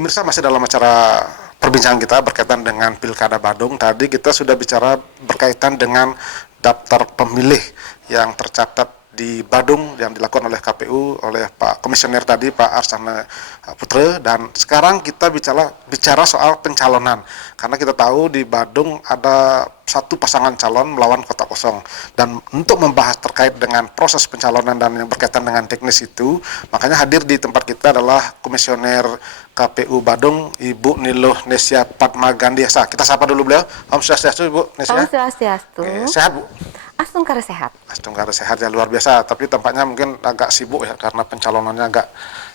Pemirsa, masih dalam acara perbincangan kita berkaitan dengan Pilkada Badung. Tadi kita sudah bicara berkaitan dengan daftar pemilih yang tercatat di Badung yang dilakukan oleh KPU oleh Pak Komisioner tadi, Pak Arsana Putra, dan sekarang kita bicara soal pencalonan, karena kita tahu di Badung ada satu pasangan calon melawan kota kosong. Dan untuk membahas terkait dengan proses pencalonan dan yang berkaitan dengan teknis itu, makanya hadir di tempat kita adalah Komisioner KPU Badung, Ibu Niluh Nesia Padmagandhiasa. Kita sapa dulu beliau. Om Swastiastu, Ibu Nesia. Om Swastiastu. Sehat, Bu? Astungkara sehat. Astungkara sehat ya, luar biasa. Tapi tampaknya mungkin agak sibuk ya, karena pencalonannya agak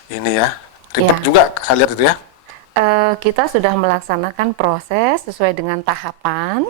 ini ya, ribet juga saya lihat itu ya. Kita sudah melaksanakan proses sesuai dengan tahapan.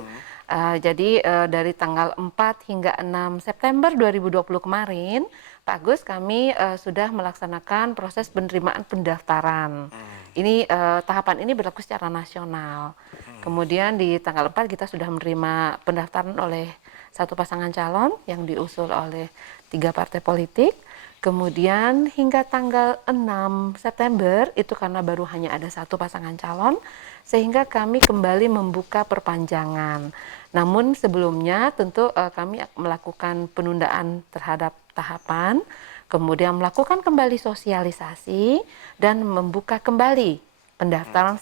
Jadi dari tanggal 4 hingga 6 September 2020 kemarin, Pak Agus, kami sudah melaksanakan proses penerimaan pendaftaran. Ini tahapan ini berlaku secara nasional. Kemudian di tanggal 4 kita sudah menerima pendaftaran oleh satu pasangan calon yang diusul oleh 3 partai politik. Kemudian hingga tanggal 6 September itu karena baru hanya ada satu pasangan calon, sehingga kami kembali membuka perpanjangan. Namun sebelumnya tentu kami melakukan penundaan terhadap tahapan, kemudian melakukan kembali sosialisasi dan membuka kembali pendaftaran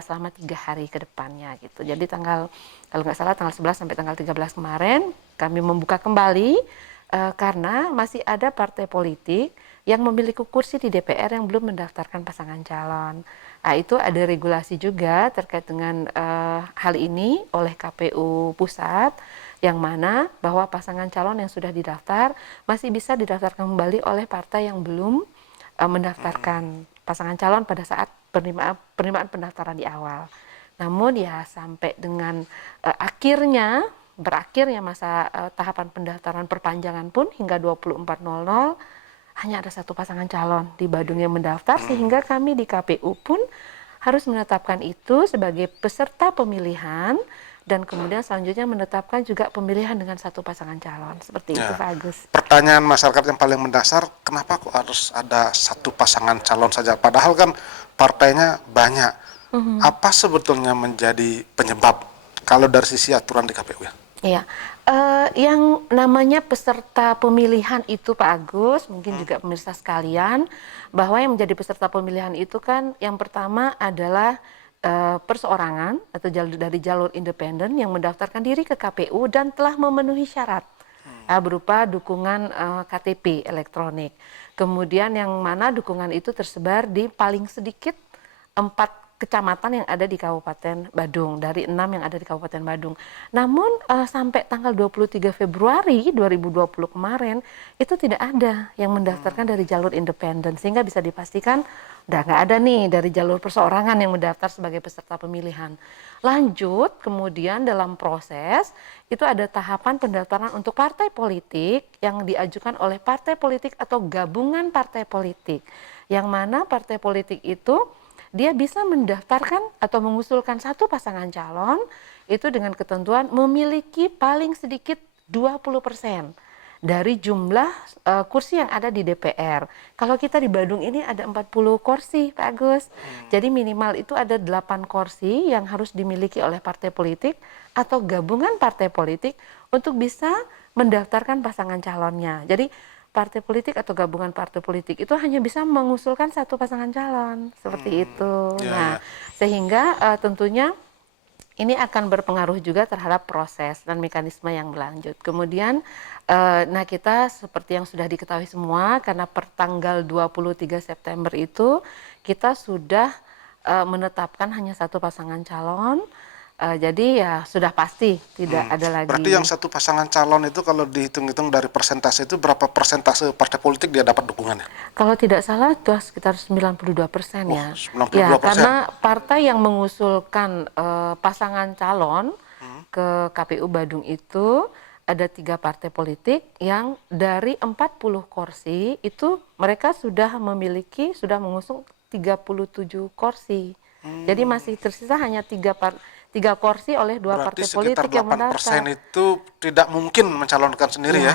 selama 3 hari ke depannya gitu. Jadi kalau nggak salah tanggal 11 sampai tanggal 13 kemarin kami membuka kembali karena masih ada partai politik yang memiliki kursi di DPR yang belum mendaftarkan pasangan calon. Nah, itu ada regulasi juga terkait dengan hal ini oleh KPU Pusat, yang mana bahwa pasangan calon yang sudah didaftar masih bisa didaftarkan kembali oleh partai yang belum mendaftarkan pasangan calon pada saat penerimaan pendaftaran di awal. Namun ya sampai dengan berakhirnya masa tahapan pendaftaran perpanjangan pun hingga 24.00 hanya ada satu pasangan calon di Badung yang mendaftar, sehingga kami di KPU pun harus menetapkan itu sebagai peserta pemilihan dan kemudian selanjutnya menetapkan juga pemilihan dengan satu pasangan calon. Seperti itu, Pak Agus. Pertanyaan masyarakat yang paling mendasar, kenapa kok harus ada satu pasangan calon saja? Padahal kan partainya banyak. Apa sebetulnya menjadi penyebab kalau dari sisi aturan di KPU ya? Iya, yang namanya peserta pemilihan itu Pak Agus, mungkin juga pemirsa sekalian, bahwa yang menjadi peserta pemilihan itu kan yang pertama adalah perseorangan atau dari jalur independen yang mendaftarkan diri ke KPU dan telah memenuhi syarat berupa dukungan KTP elektronik. Kemudian yang mana dukungan itu tersebar di paling sedikit 4 kecamatan yang ada di Kabupaten Badung, dari 6 yang ada di Kabupaten Badung. Namun sampai tanggal 23 Februari 2020 kemarin itu tidak ada yang mendaftarkan dari jalur independen, sehingga bisa dipastikan udah nggak ada nih dari jalur perseorangan yang mendaftar sebagai peserta pemilihan. Lanjut, kemudian dalam proses itu ada tahapan pendaftaran untuk partai politik yang diajukan oleh partai politik atau gabungan partai politik, yang mana partai politik itu dia bisa mendaftarkan atau mengusulkan satu pasangan calon itu dengan ketentuan memiliki paling sedikit 20% dari jumlah kursi yang ada di DPR. Kalau kita di Badung ini ada 40 kursi, Pak Agus. Jadi minimal itu ada 8 kursi yang harus dimiliki oleh partai politik atau gabungan partai politik untuk bisa mendaftarkan pasangan calonnya. Jadi partai politik atau gabungan partai politik itu hanya bisa mengusulkan satu pasangan calon, seperti itu. Nah, sehingga tentunya ini akan berpengaruh juga terhadap proses dan mekanisme yang berlanjut. Kemudian, nah kita seperti yang sudah diketahui semua, karena per tanggal 23 September itu kita sudah menetapkan hanya satu pasangan calon. Jadi ya sudah pasti tidak ada lagi. Berarti yang satu pasangan calon itu kalau dihitung-hitung dari persentase itu berapa persentase partai politik dia dapat dukungannya? Kalau tidak salah itu sekitar 92% ya. 92%. Ya, karena partai yang mengusulkan pasangan calon ke KPU Badung itu ada 3 partai politik yang dari 40 kursi itu mereka sudah mengusung 37 kursi. Jadi masih tersisa hanya 3 kursi oleh 2 partai politik yang mendaftar. Berarti sekitar 8% itu tidak mungkin mencalonkan sendiri ya?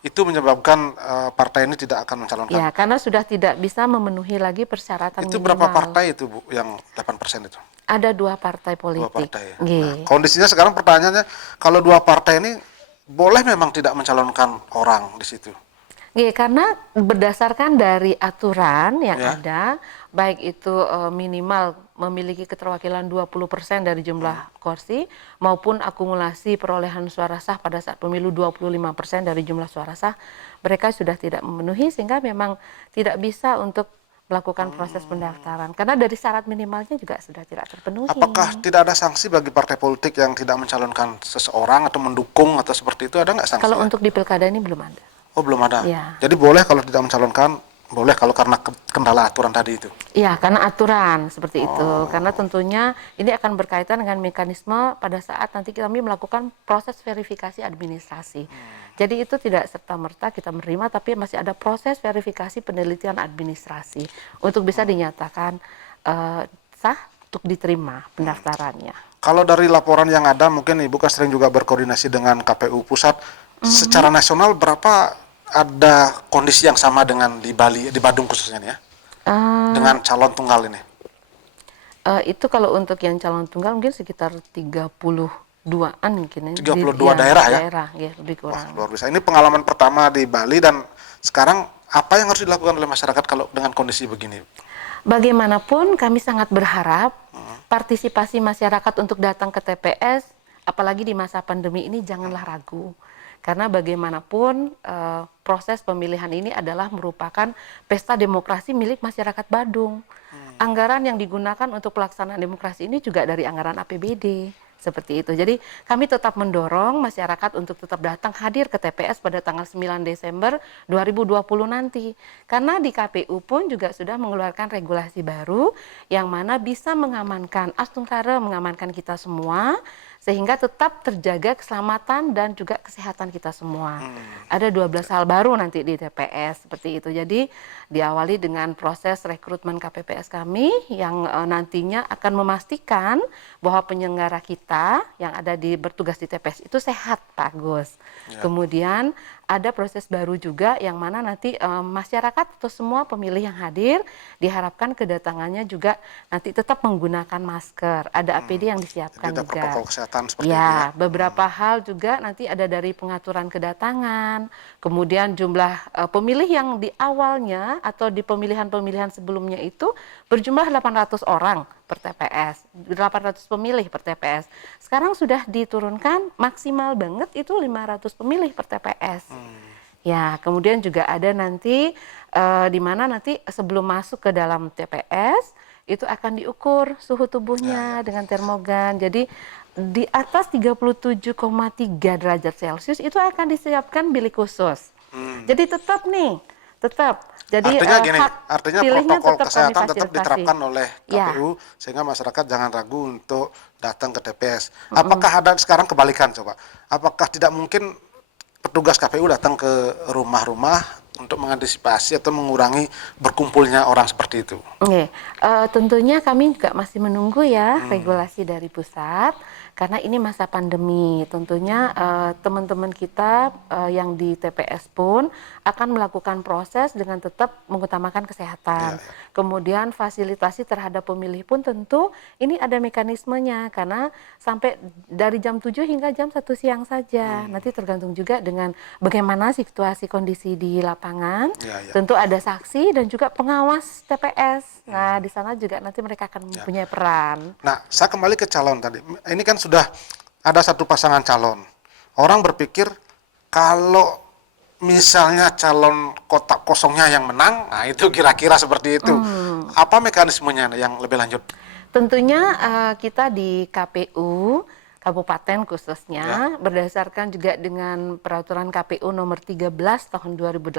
Itu menyebabkan partai ini tidak akan mencalonkan. Ya, karena sudah tidak bisa memenuhi lagi persyaratan Itu minimal. berapa partai itu Bu yang 8% itu? Ada 2 partai Dua politik. partai ya. Nah, Nggih. kondisinya sekarang pertanyaannya, kalau 2 partai ini boleh memang tidak mencalonkan orang di situ? Nggih, karena berdasarkan dari aturan yang Ya. ada, baik itu minimal memiliki keterwakilan 20% dari jumlah kursi maupun akumulasi perolehan suara sah pada saat pemilu 25% dari jumlah suara sah, mereka sudah tidak memenuhi sehingga memang tidak bisa untuk melakukan proses pendaftaran karena dari syarat minimalnya juga sudah tidak terpenuhi. Apakah tidak ada sanksi bagi partai politik yang tidak mencalonkan seseorang atau mendukung atau seperti itu, ada nggak sanksi? Kalau untuk di pilkada ini belum ada. Oh, belum ada. Ya. Jadi boleh kalau tidak mencalonkan, boleh kalau karena kendala aturan tadi itu. Iya, karena aturan seperti itu. Karena tentunya ini akan berkaitan dengan mekanisme pada saat nanti kami melakukan proses verifikasi administrasi. Jadi itu tidak serta-merta kita menerima, tapi masih ada proses verifikasi penelitian administrasi untuk bisa dinyatakan sah untuk diterima pendaftarannya. Kalau dari laporan yang ada, mungkin Ibu kan sering juga berkoordinasi dengan KPU Pusat. Secara nasional berapa ada kondisi yang sama dengan di Bali, di Badung khususnya nih ya, dengan calon tunggal ini? Itu kalau untuk yang calon tunggal mungkin sekitar 32-an mungkin ya. 32 daerah ya? Daerah, ya lebih Wah, kurang. luar biasa. Ini pengalaman pertama di Bali dan sekarang apa yang harus dilakukan oleh masyarakat kalau dengan kondisi begini? Bagaimanapun kami sangat berharap partisipasi masyarakat untuk datang ke TPS, apalagi di masa pandemi ini janganlah ragu. Karena bagaimanapun proses pemilihan ini adalah merupakan pesta demokrasi milik masyarakat Badung. Anggaran yang digunakan untuk pelaksanaan demokrasi ini juga dari anggaran APBD. Seperti itu. Jadi kami tetap mendorong masyarakat untuk tetap datang hadir ke TPS pada tanggal 9 Desember 2020 nanti. Karena di KPU pun juga sudah mengeluarkan regulasi baru yang mana bisa mengamankan, astungkara mengamankan kita semua sehingga tetap terjaga keselamatan dan juga kesehatan kita semua. Ada 12 hal baru nanti di TPS seperti itu. Jadi diawali dengan proses rekrutmen KPPS kami yang nantinya akan memastikan bahwa penyelenggara kita yang ada bertugas di TPS itu sehat, Pak Agus. Ya. Kemudian ada proses baru juga yang mana nanti masyarakat atau semua pemilih yang hadir diharapkan kedatangannya juga nanti tetap menggunakan masker. Ada APD yang disiapkan Jadi ada juga. protokol kesehatan seperti itu Ya, ya. beberapa hal juga nanti ada dari pengaturan kedatangan, kemudian jumlah pemilih yang di awalnya atau di pemilihan-pemilihan sebelumnya itu berjumlah 800 orang per TPS, 800 pemilih per TPS. Sekarang sudah diturunkan maksimal banget itu 500 pemilih per TPS. Ya, kemudian juga ada nanti di mana nanti sebelum masuk ke dalam TPS itu akan diukur suhu tubuhnya dengan termogan. Jadi di atas 37,3 derajat Celcius itu akan disiapkan bilik khusus. Jadi tetap nih, tetap. Jadi artinya gini, hak artinya pilihnya protokol tetap kesehatan kami tetap fasilitasi. diterapkan oleh Ya. KPU sehingga masyarakat jangan ragu untuk datang ke TPS. Apakah ada sekarang kebalikan coba? Apakah tidak mungkin petugas KPU datang ke rumah-rumah untuk mengantisipasi atau mengurangi berkumpulnya orang seperti itu? Oke, tentunya kami juga masih menunggu ya regulasi dari pusat karena ini masa pandemi. Tentunya teman-teman kita yang di TPS pun akan melakukan proses dengan tetap mengutamakan kesehatan. Kemudian fasilitasi terhadap pemilih pun tentu ini ada mekanismenya karena sampai dari jam 7 hingga jam 1 siang saja. Nanti tergantung juga dengan bagaimana situasi kondisi di lapangan. Tentu ada saksi dan juga pengawas TPS. Nah, di sana juga nanti mereka akan mempunyai peran. Nah, saya kembali ke calon tadi. Ini kan sudah ada satu pasangan calon. Orang berpikir kalau misalnya calon kotak kosongnya yang menang, nah itu kira-kira seperti itu. Apa mekanismenya yang lebih lanjut? Tentunya kita di KPU Kabupaten khususnya berdasarkan juga dengan peraturan KPU nomor 13 tahun 2018,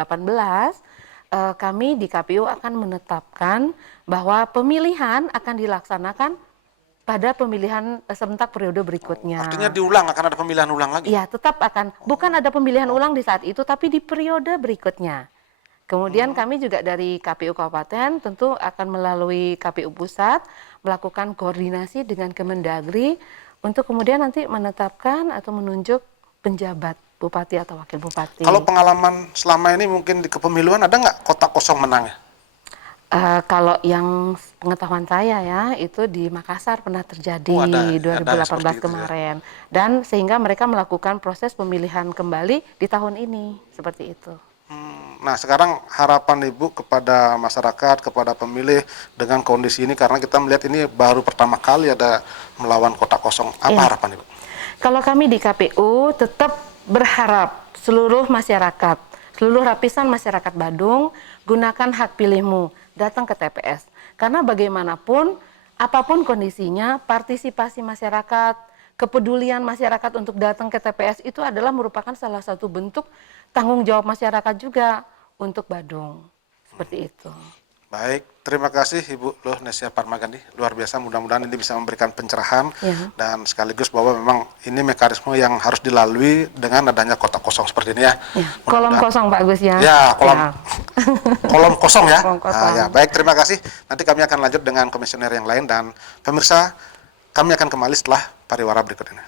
kami di KPU akan menetapkan bahwa pemilihan akan dilaksanakan pada pemilihan serentak periode berikutnya. Artinya diulang, akan ada pemilihan ulang lagi? Iya, tetap akan. Bukan ada pemilihan ulang di saat itu, tapi di periode berikutnya. Kemudian kami juga dari KPU Kabupaten tentu akan melalui KPU Pusat melakukan koordinasi dengan Kemendagri untuk kemudian nanti menetapkan atau menunjuk penjabat bupati atau wakil bupati. Kalau pengalaman selama ini mungkin di kepemiluan ada nggak kotak kosong menangnya? Kalau yang pengetahuan saya ya, itu di Makassar pernah terjadi Oh, ada 2018 seperti itu ya. kemarin. Dan sehingga mereka melakukan proses pemilihan kembali di tahun ini, seperti itu. Nah, sekarang harapan Ibu kepada masyarakat, kepada pemilih dengan kondisi ini, karena kita melihat ini baru pertama kali ada melawan kotak kosong. Apa Iya. harapan Ibu? Kalau kami di KPU tetap berharap seluruh masyarakat, seluruh lapisan masyarakat Badung, gunakan hak pilihmu, datang ke TPS. Karena bagaimanapun, apapun kondisinya, partisipasi masyarakat, kepedulian masyarakat untuk datang ke TPS itu adalah merupakan salah satu bentuk tanggung jawab masyarakat juga untuk Badung. Seperti itu. Baik, terima kasih Ibu Loh Nesia Parmagandi. Luar biasa, mudah-mudahan ini bisa memberikan pencerahan Ya. dan sekaligus bahwa memang ini mekanisme yang harus dilalui dengan adanya kotak kosong seperti ini ya. Ya. Kolom kosong Pak Agus ya. Ya, kolom kosong ya. Kolom kosong. Ya. Baik, terima kasih. Nanti kami akan lanjut dengan komisioner yang lain dan pemirsa, kami akan kembali setelah pariwara berikut ini.